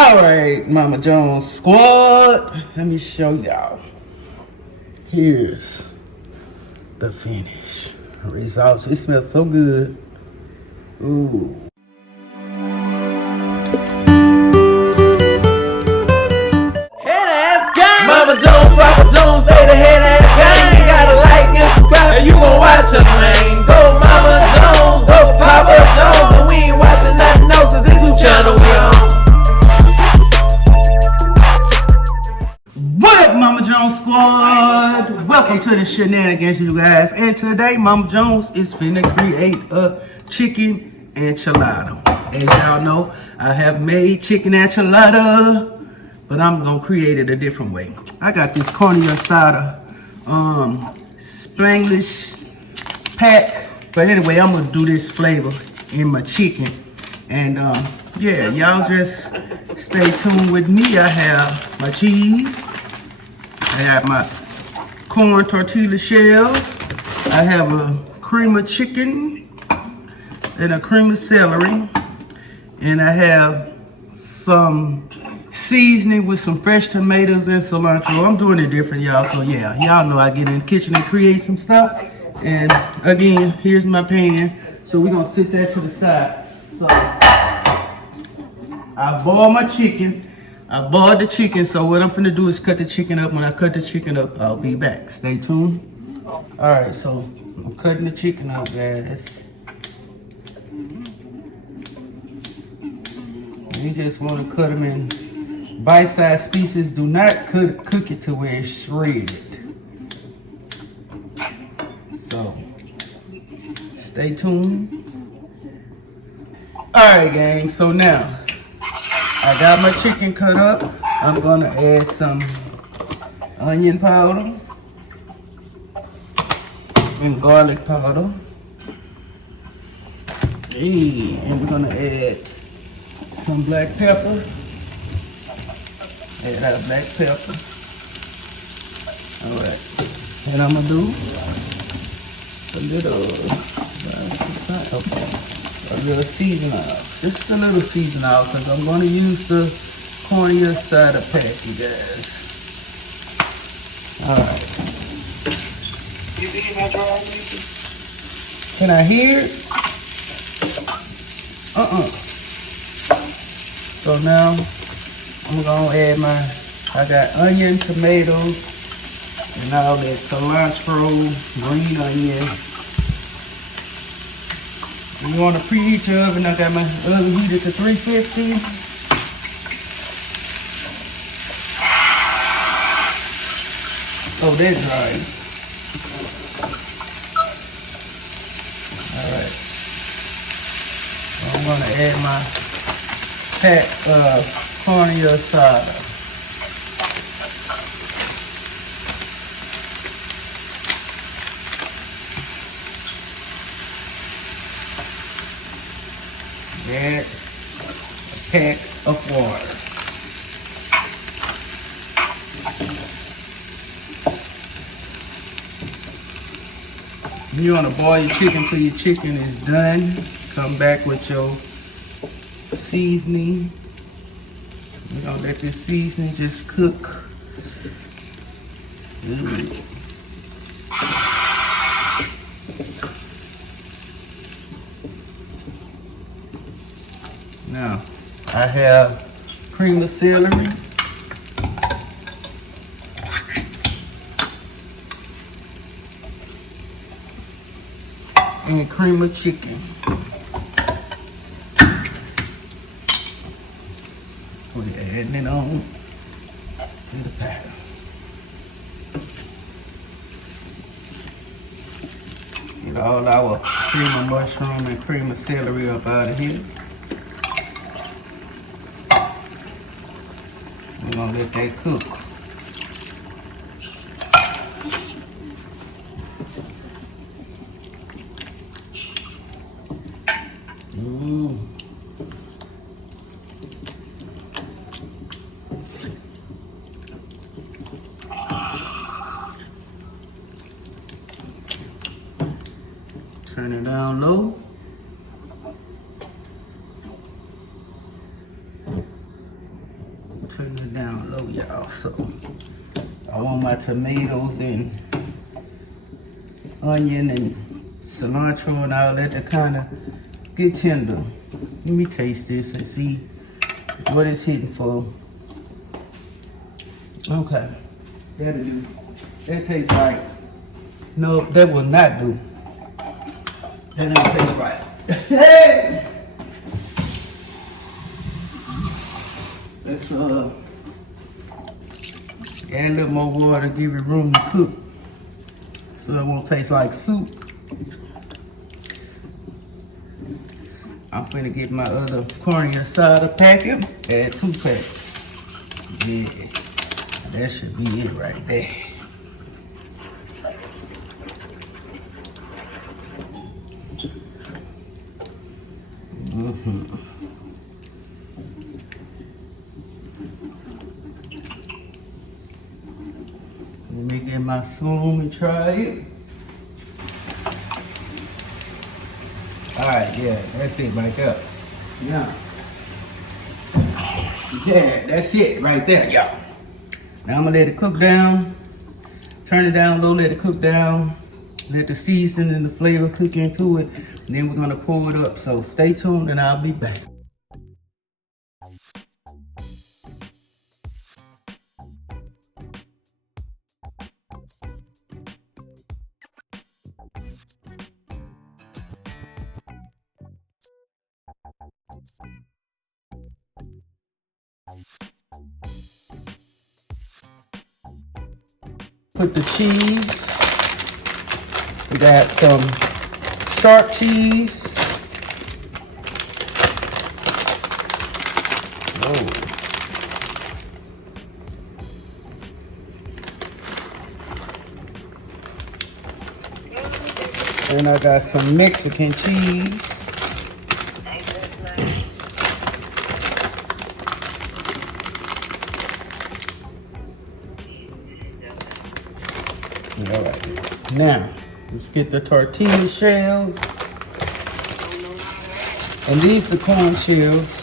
Alright, Mama Jones squad. Let me show y'all. Here's the finish results. It smells so good. Ooh. Head ass gang. Mama Jones, Papa Jones, they the head ass gang. You gotta like and subscribe, and you gon' watch us, man. Go Mama Jones, go Papa Jones, and we ain't watching nothing else. Cause this who channel we on. What up, Mama Jones squad? Welcome to the shenanigans, you guys. And today, Mama Jones is finna create a chicken enchilada. As y'all know, I have made chicken enchilada, but I'm gonna create it a different way. I got this carne asada Spanglish pack, but anyway, I'm gonna do this flavor in my chicken. And yeah, y'all just stay tuned with me. I have my cheese. I have my corn tortilla shells. I have a cream of chicken and a cream of celery. And I have some seasoning with some fresh tomatoes and cilantro. I'm doing it different, y'all. So yeah, y'all know I get in the kitchen and create some stuff. And again, here's my pan. So we're gonna sit that to the side. So I boil my chicken. I boiled the chicken, so what I'm finna do is cut the chicken up. When I cut the chicken up, I'll be back. Stay tuned. All right, so I'm cutting the chicken up, guys. You just want to cut them in bite-sized pieces. Do not cook it to where it's shredded. So, stay tuned. All right, gang. So now, I got my chicken cut up. I'm gonna add some onion powder and garlic powder. Hey, and we're gonna add some black pepper. Add our black pepper. All right, and I'm gonna do a little season out. Just a little season out, because I'm going to use the carne asada pack, you guys. Alright. Can I hear it? So now, I'm going to add I got onion, tomatoes, and all that cilantro, green onion. You want to preheat your oven. I got my oven heated to 350. Oh, they're dry. Alright. I'm going to add my pack of carne asada. Add a pack of water. You want to boil your chicken till your chicken is done. Come back with your seasoning. We're gonna let this seasoning just cook. Now, I have cream of celery. And cream of chicken. We're adding it on to the pattern. Get all our cream of mushroom and cream of celery up out of here. We're gonna let that cook. Turn it down low. turn it down low, y'all. So I want my tomatoes and onion and cilantro and all that to kind of get tender. Let me taste this and see what it's hitting for. Okay, that'll do. That tastes right. No, that will not do. That don't taste right. Hey! Let's add a little more water, give it room to cook, so it won't taste like soup. I'm finna get my other corny asada packet. Add 2 packets. Yeah, that should be it right there. Let me get my spoon and try it. Alright, yeah, that's it right there. Yeah. Yeah, that's it right there, y'all. Now I'm gonna let it cook down. Turn it down low, let it cook down. Let the seasoning and the flavor cook into it. And then we're gonna pour it up. So stay tuned and I'll be back. Put the cheese. We got some sharp cheese. Whoa. And I got some Mexican cheese. All right, now let's get the tortilla shells. And these are corn shells.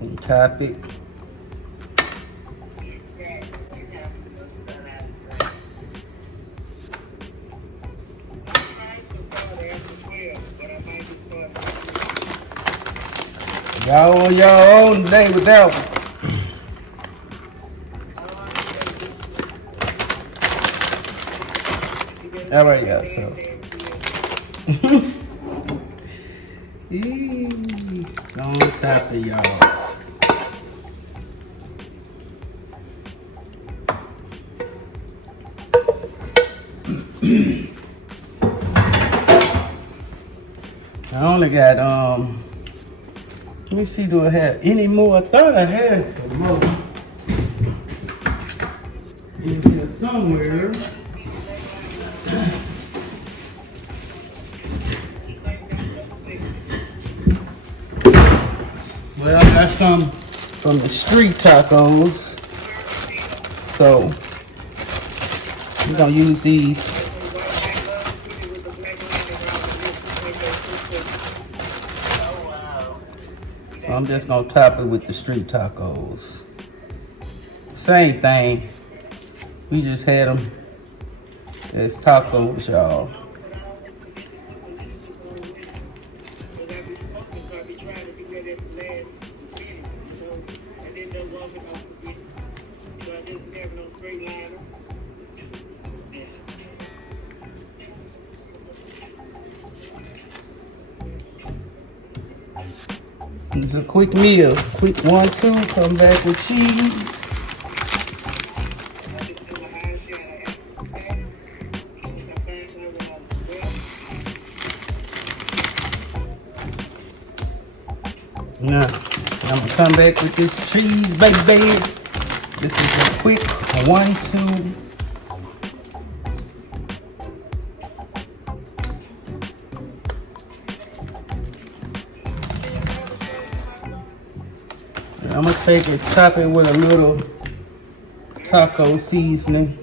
And top it. Y'all on your own today with that one. All right, y'all, so. Don't tap it, y'all. I only got, let me see, do I have any more? I thought I had some more. In here somewhere. Well, I got some from the street tacos, so we're gonna use these. So I'm just gonna top it with the street tacos. Same thing. We just had them as tacos, y'all. It's a quick meal, quick 1-2, come back with cheese. Now, I'm gonna come back with this cheese, baby. This is a quick 1-2. I'm gonna take it, top it with a little taco seasoning.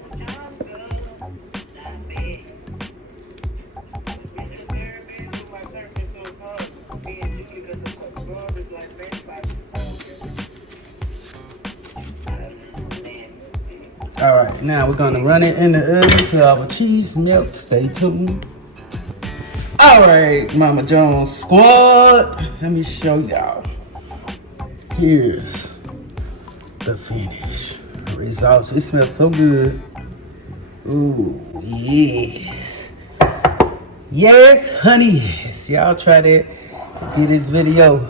Alright, now we're gonna run it in the oven till our cheese melts. Stay tuned. Alright, Mama Jones squad. Let me show y'all. Here's the finish. Results. It smells so good. Ooh, yes. Yes, honey, yes. Y'all try that. Give this video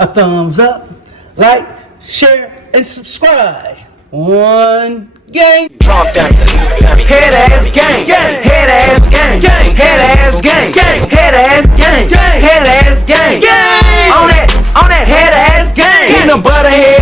a thumbs up. Like, share, and subscribe. One gang. Head ass gang, head ass gang, head ass gang, head ass gang, head ass gang, on that head ass gang. Peanut butter head.